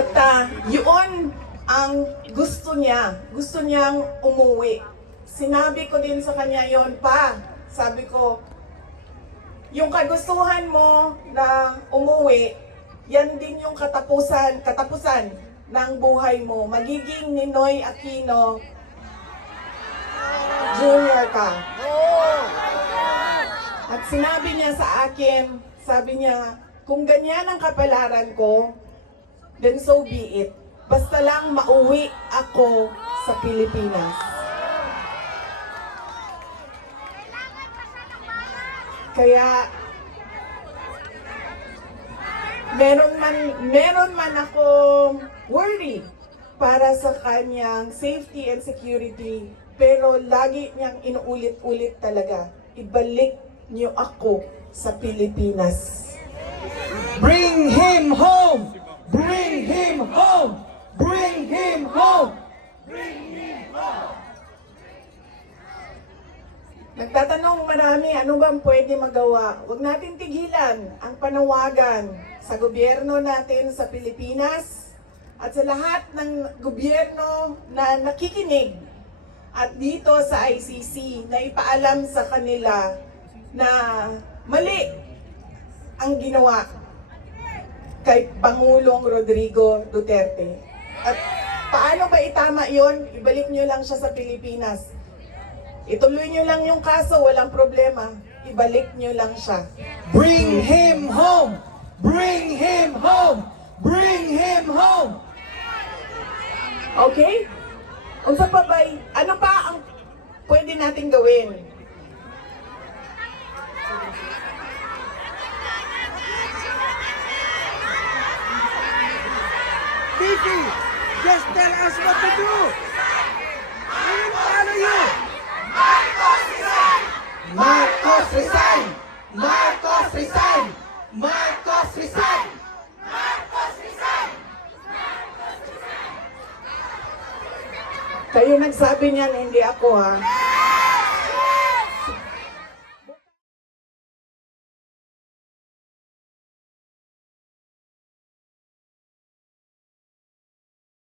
At yun ang gusto niya. Gusto niyang umuwi. Sinabi ko din sa kanya yon pa. Sabi ko, yung kagustuhan mo na umuwi, yan din yung katapusan ng buhay mo. Magiging Ninoy Aquino Jr. ka. At sinabi niya sa akin, sabi niya, kung ganyan ang kapalaran ko, then so be it. Basta lang mauwi ako sa Pilipinas. Kaya, meron man akong worry para sa kanyang safety and security, pero lagi niyang inuulit-ulit talaga, ibalik niyo ako sa Pilipinas. Bring him home! Bring him home! Bring him home! Nagtatanong marami, ano bang pwede magawa? Huwag natin tigilan ang panawagan sa gobyerno natin sa Pilipinas at sa lahat ng gobyerno na nakikinig at dito sa ICC na ipaalam sa kanila na mali ang ginawa kay Pangulong Rodrigo Duterte. At paano ba itama yon? Ibalik nyo lang siya sa Pilipinas. Ituloy nyo lang yung kaso, walang problema. Ibalik nyo lang siya. Bring him home! Bring him home! Bring him home! Okay? Unsa pa ba? Ano pa ang pwede natin gawin? Fifi, just tell us what to do! We will follow you! Marcos resign! Marcos resign! Marcos resign! Marcos resign! Marcos resign! Kayo nagsabi niyan, hindi ako ha.